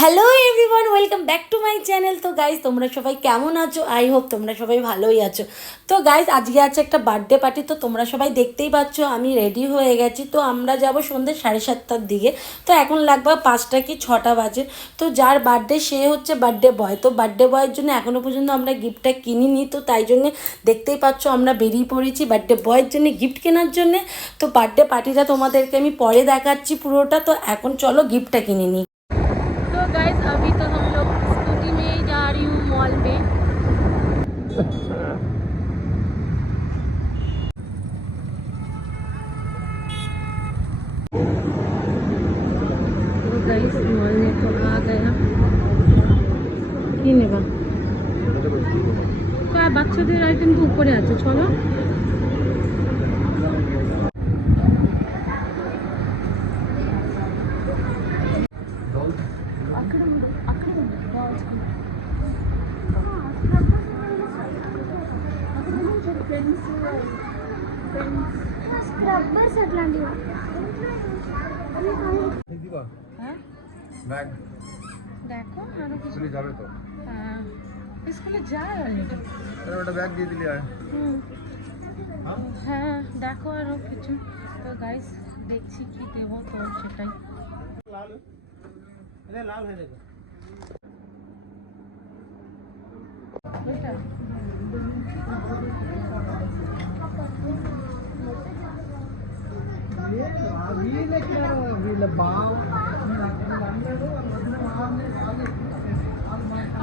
Hello everyone, welcome back to my channel. তো গাইজ তোমরা সবাই কেমন আছো? আই হোপ তোমরা সবাই ভালোই আছো। তো গাইজ আজকে আছে একটা বার্থডে পার্টি। তো তোমরা সবাই দেখতেই পাচ্ছ আমি রেডি হয়ে গেছি। তো আমরা যাব সন্ধ্যে 7:30টার দিকে। তো এখন লাগবে 5টা কি 6টা বাজে। তো যার বার্থডে সে হচ্ছে বার্থডে বয়। তো বার্থডে বয়ের জন্য এখনও পর্যন্ত আমরা গিফটটা কিনিনি। তো তাই জন্যে দেখতেই পাচ্ছ আমরা বেরিয়ে পড়েছি বার্থডে বয়ের জন্য গিফট কেনার জন্যে। তো বার্থডে পার্টিটা তোমাদেরকে আমি পরে দেখাচ্ছি পুরোটা। তো এখন চলো গিফটটা কিনে নিই। तो गाइस अभी तो हम लोग स्कूटी में ही जा रही हूँ मॉल में। तो गाइस मॉल में तो आ गया কি নেবা বাচ্চাদের আইটেম তো উপরে আছে, চলো। స్క్రబ్బర్స్ అట్లాంటివి ব্যাগ দেখো আরো কিছু স্কুলে যাবে তো স্কুলে যায় অলরেডি। আরে ওটা ব্যাগ দিয়ে দিলি আর হ্যাঁ দেখো আরো কিছু। তো গাইস দেখছি কি দেবো, তো সেটাই। লাল আরে লাল হয়ে দেখো এটা ये लेके आ रहा है ये बाव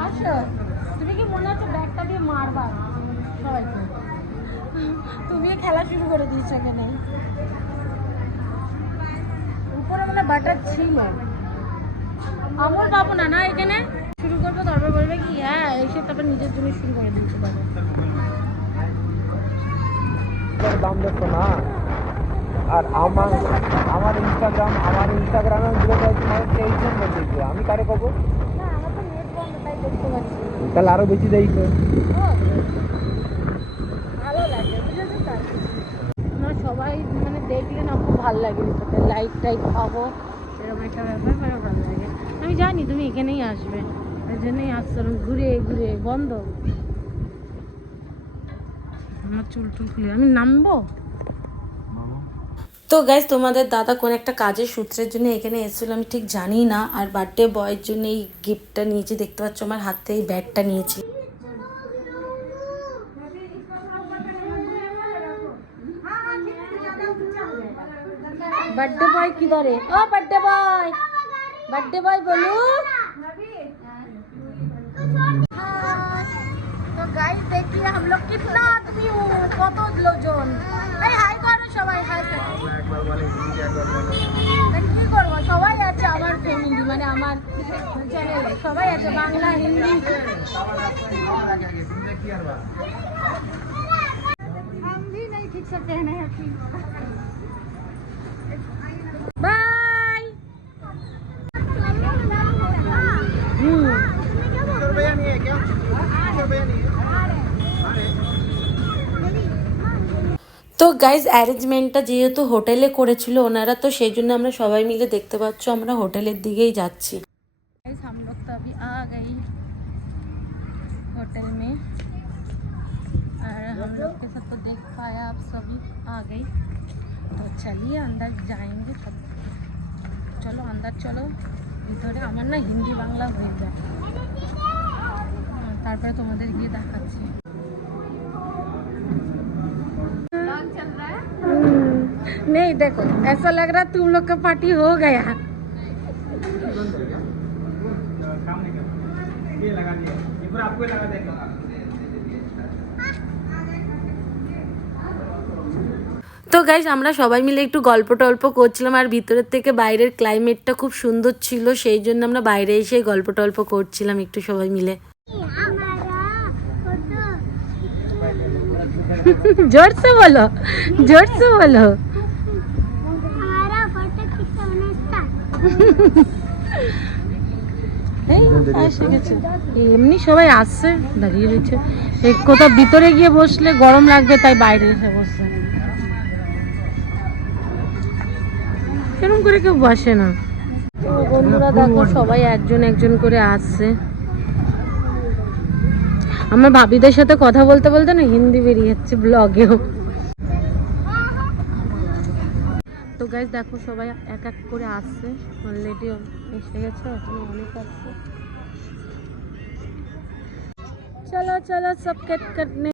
আচ্ছা, তুমি কি মনে হচ্ছে ব্যাগটা দিয়ে মারবা সবাইকে? তুমিও খেলা শুরু করে দিয়েছো এখানে। উপরে মানে বাটার ছিল, আমল পাবো না না এখানে। শুরু করবো তারপর বলবে কি হ্যাঁ এসে তারপর নিজের জন্য শুরু করে দিয়েছে। দাম দেখো না। আর আমার ইনস্টাগ্রামে ভিডিও করেছি মানে 23 জন দেখেছি। আমি কারে কব? না আমার তো নেট বন্ধ, তাই দেখতে পাচ্ছি। তাহলে আরো বেশি দেখছো। ভালো লাগে বুঝেছো তো। না সবাই মানে দেখলে না খুব ভালো লাগে, লাইক টাইক পাবো সেরকম একটা ব্যাপার, মানে ভালো লাগে। আমি জানি তুমি এখানেই আসবে, ওই জন্যই আসছিলাম ঘুরে ঘুরে। বন্ধ আমার চুল টুল খুলে আমি নামবো। তো গাইজ তোমাদের দাদা কোন একটা কাজের সূত্রের জন্য এখানে এসেছিল, আমি ঠিক জানি না। আর বার্থডে বয়ের জন্য এই গিফটটা নিয়েছি, দেখতে পাচ্ছ আমার হাতে এই ব্যাগটা নিয়েছি। বার্থডে বয় কি ধরে? ও বার্থডে বয় বলু। तो गाइस देखिए हम लोग कितना आदमी हूँ, কত লোকজন। এই হাই করো সবাই, হাই করো। একবার বলে হিন্দি একবার বলে কি করবো, সবাই আছে আমার ফ্যামিলি, মানে আমার চ্যানেলে সবাই আছে, বাংলা হিন্দি। কি আর বা हम भी नहीं ठीक से पहने हैं ठीक। बाय। रुपया नहीं है क्या? रुपया नहीं है। তো গাইজ অ্যারেঞ্জমেন্টটা যেহেতু হোটেলে করেছিল ওনারা, তো সেই জন্য আমরা সবাই মিলে দেখতে পাচ্ছ আমরা হোটেলের দিকেই যাচ্ছি। गाइस हम लोग तो अभी आ गई होटल में, और हम लोग के साथ तो देख पाया आप सभी आ गई। तो चलिए अंदर जाएंगे तब। चलो अंदर चलो, ভিতরে আমার না হিন্দি বাংলা হয়ে যায়, তারপরে তোমাদের গিয়ে দেখাচ্ছি। नहीं देखो ऐसा लग रहा तुम लोग का पार्टी हो गया। ये लगा दिया ये पूरा आपको लगा देगा। তো গাইজ আমরা সবাই মিলে একটু গল্প টল্প করছিলাম, আর ভিতরের থেকে বাইরের ক্লাইমেটটা খুব সুন্দর ছিল, সেই জন্য আমরা বাইরে এসে গল্প টল্প করছিলাম একটু সবাই মিলে। जोर से बोलो, जोर से बोलो। এমনি সবাই আসছে, দাঁড়িয়ে রয়েছে। কোথাও ভিতরে গিয়ে বসলে গরম লাগবে, তাই বাইরে এসে বসছে। এরকম করে কেউ বসে না। বন্ধুরা দেখো সবাই একজন একজন করে আসছে। আমার ভাবিদের সাথে কথা বলতে বলতে না হিন্দি বেরিয়ে যাচ্ছে ব্লগেও। তো গাইস দেখো সবাই এক এক করে আসছে, অলরেডি এসে গেছে, এখনো অনেক আসছে। চলো চলো সব কেট কাটনে।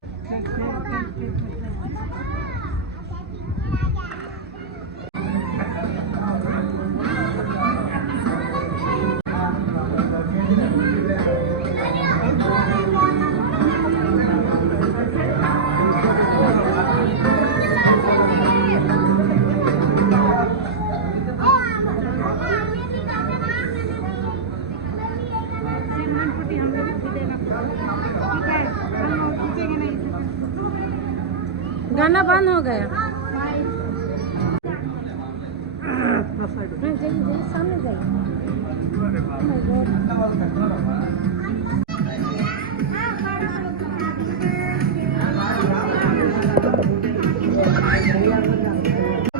गाना बंद हो गया। सामने जाइए।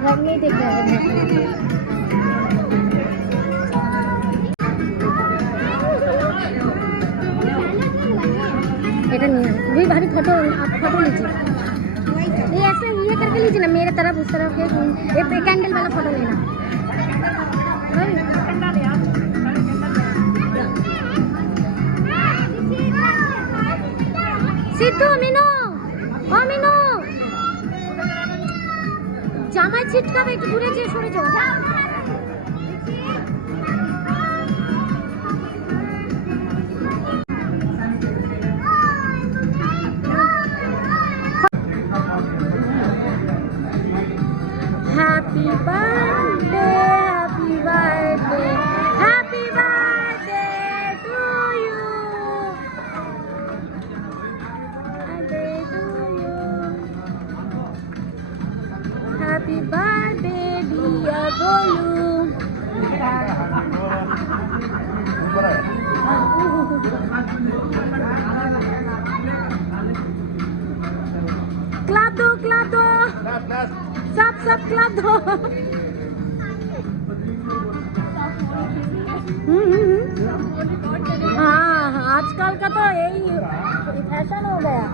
घर में देख रहे हैं। এটা নিয়ে वही भारी फोटो, आप फोटो लीजिए। ये ऐसे ये करके लीजिए ना, मेरे तरफ उस तरफ ये कैंडल वाला फोटो लेना। সিদ্ধু মিনু, ও মিনু জামাই ছিটকাবে, একটু দূরে যেয়ে সরে যাও। Happy birthday, happy birthday, happy birthday to you. Birthday to you. Happy birthday, dear Golu. Clap do, clap do. सब क्लब दो। हाँ आजकल का तो यही फैशन हो गया।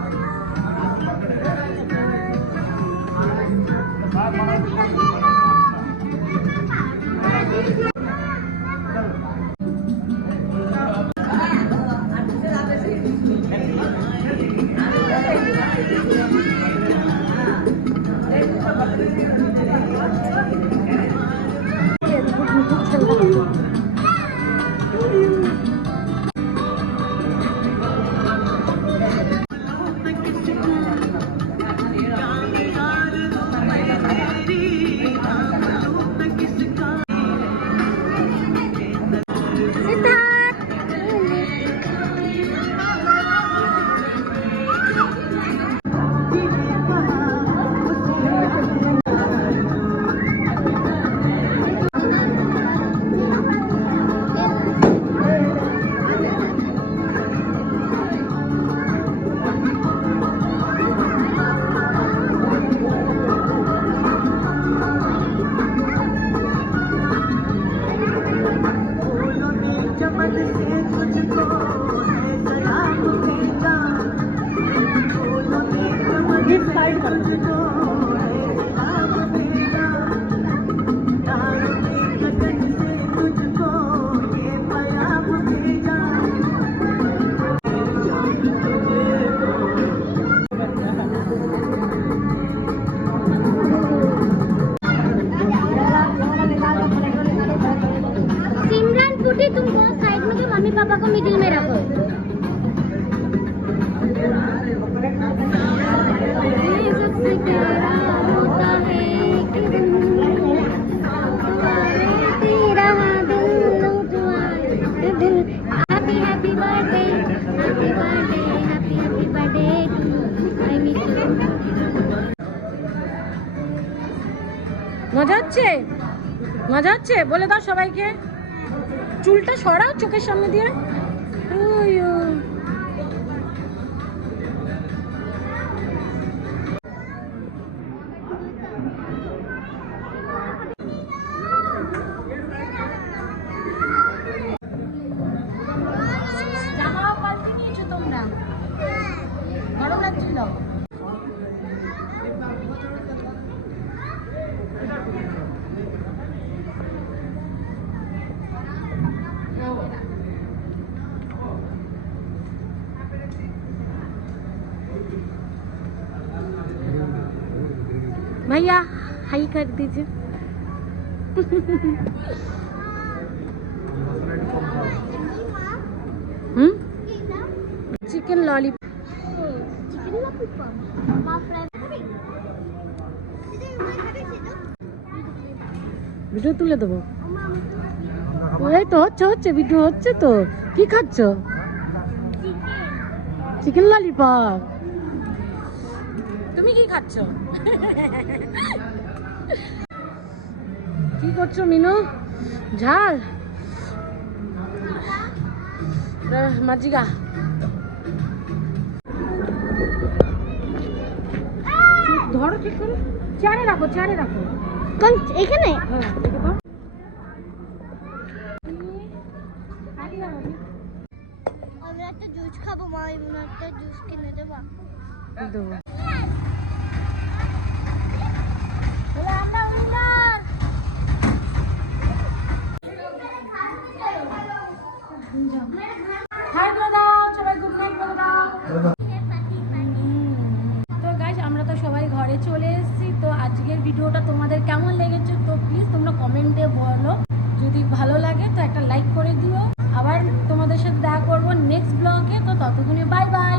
पापा को मिडिल में रखो। মজা হচ্ছে, মজা হচ্ছে, বলে দাও সবাইকে। চুলটা সরাও চোখের সামনে দিয়ে। भैया हाई कर दीजिए। Chicken lollipop. ভিডিও তুলে দেবো। এই তো হচ্ছে হচ্ছে ভিডিও হচ্ছে তো। কি খাচ্ছ? Chicken lollipop. তুমি কি খাচ্ছ? কি করছো মিনু? ঝাল মাজিগা। ধরো ঠিক করে, চেয়ারে রাখো, চেয়ারে রাখো। কোন এখানে? হ্যাঁ রেখে দাও। আমি একটা জুস খাবো, মা এমন একটা জুস কিনে দেবা? দেবো। হাই বলে দাও, সবাই গুড নাইট বলে দাও। তো গাইস আমরা তো সবাই ঘরে চলে এসেছি। তো আজকের ভিডিওটা তোমাদের কেমন লেগেছে তো প্লিজ তোমরা কমেন্টে বলো। যদি ভালো লাগে তো একটা লাইক করে দিও। আবার তোমাদের সাথে দেখা করবো নেক্সট ব্লগে। তো ততক্ষণে বাই বাই।